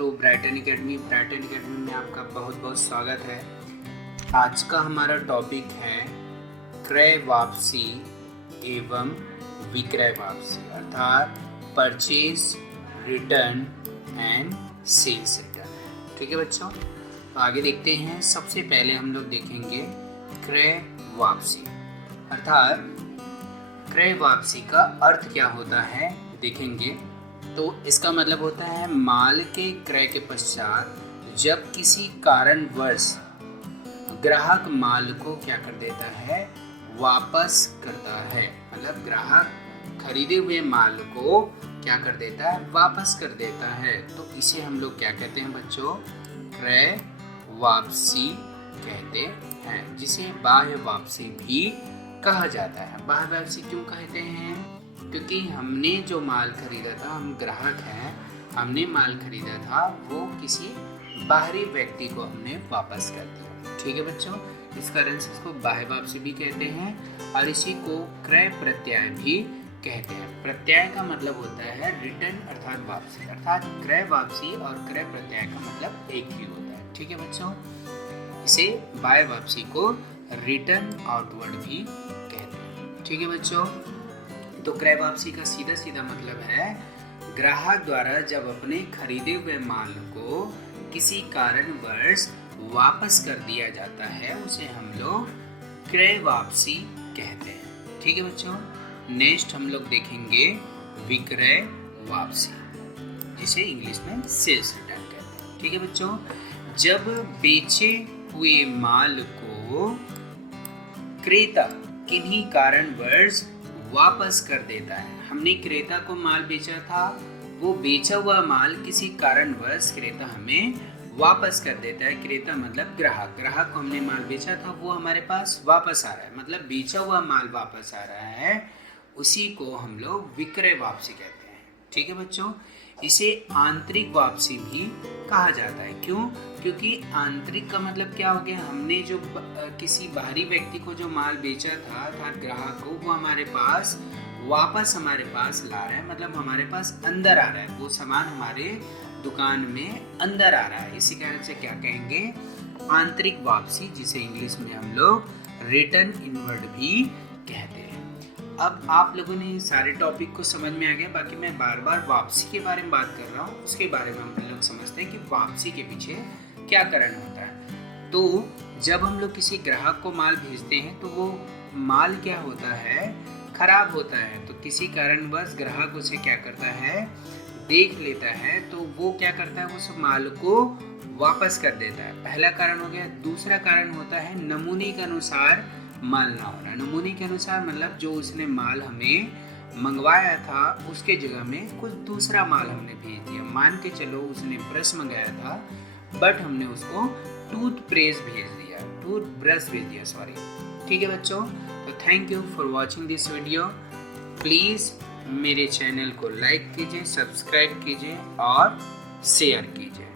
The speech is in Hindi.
To Brighton academy. Brighton academy में आपका बहुत बहुत स्वागत है। आज का हमारा टॉपिक है क्रय वापसी एवं विक्रय वापसी, अर्थात purchase, return and sales return. ठीक है बच्चों, तो आगे देखते हैं। सबसे पहले हम लोग देखेंगे क्रय वापसी, अर्थात क्रय वापसी का अर्थ क्या होता है देखेंगे। तो इसका मतलब होता है माल के क्रय के पश्चात जब किसी कारणवश ग्राहक माल को क्या कर देता है, वापस करता है। मतलब ग्राहक खरीदे हुए माल को क्या कर देता है, वापस कर देता है। तो इसे हम लोग क्या कहते हैं बच्चों, क्रय वापसी कहते हैं, जिसे बाह्य वापसी भी कहा जाता है। बाह्य वापसी क्यों कहते हैं? क्योंकि हमने जो माल खरीदा था, हम ग्राहक हैं, हमने माल खरीदा था, वो किसी बाहरी व्यक्ति को हमने वापस कर दिया। ठीक है बच्चों, इस कारण से इसको बाह्य वापसी भी कहते हैं और इसी को क्रय प्रत्यय भी कहते हैं। प्रत्यय का मतलब होता है रिटर्न अर्थात वापसी, अर्थात क्रय वापसी और क्रय प्रत्यय का मतलब एक ही होता है। ठीक है बच्चों, इसे बाह्य वापसी को रिटर्न आउटवर्ड भी कहते हैं। ठीक है बच्चों, तो क्रय वापसी का सीधा सीधा मतलब है ग्राहक द्वारा जब अपने खरीदे हुए माल को किसी कारणवश वापस कर दिया जाता है, उसे हम लोग क्रय वापसी कहते हैं। ठीक है बच्चों, नेक्स्ट हम लोग देखेंगे विक्रय वापसी, जिसे इंग्लिश में सेल्स रिटर्न कहते हैं। ठीक है बच्चों, जब बेचे हुए माल को क्रेता किन्हीं कारणवश वापस कर देता है। हमने क्रेता को माल बेचा था, वो बेचा हुआ माल किसी कारणवश क्रेता हमें वापस कर देता है। क्रेता मतलब ग्राहक, ग्राहक को हमने माल बेचा था, वो हमारे पास वापस आ रहा है, मतलब बेचा हुआ माल वापस आ रहा है, उसी को हम लोग विक्रय वापसी कहते हैं। ठीक है बच्चों, इसे आंतरिक वापसी भी कहा जाता है। क्यों? क्योंकि आंतरिक का मतलब क्या हो गया, हमने जो किसी बाहरी व्यक्ति को जो माल बेचा था अर्थात ग्राहक को, वो हमारे पास वापस हमारे पास ला रहा है, मतलब हमारे पास अंदर आ रहा है, वो सामान हमारे दुकान में अंदर आ रहा है। इसी कारण से क्या कहेंगे, आंतरिक वापसी, जिसे इंग्लिश में हम लोग रिटर्न इनवर्ड भी कहते हैं। अब आप लोगों ने सारे टॉपिक को समझ में आ गया। बाकी मैं बार बार वापसी के बारे में बात कर रहा हूँ, उसके बारे में हम लोग समझते हैं कि वापसी के पीछे क्या कारण होता है। तो जब हम लोग किसी ग्राहक को माल भेजते हैं तो वो माल क्या होता है, खराब होता है। तो किसी कारणवश ग्राहक उसे क्या करता है, देख लेता है, तो वो क्या करता है, उस माल को वापस कर देता है। पहला कारण हो गया। दूसरा कारण होता है नमूने के अनुसार माल ना होना। नमूने के अनुसार मतलब जो उसने माल हमें मंगवाया था उसके जगह में कुछ दूसरा माल हमने भेज दिया। मान के चलो उसने ब्रश मंगाया था, बट हमने उसको टूथब्रश भेज दिया, सॉरी। ठीक है बच्चों, तो thank you for watching this video. Please मेरे चैनल को लाइक कीजिए, सब्सक्राइब कीजिए और शेयर कीजिए।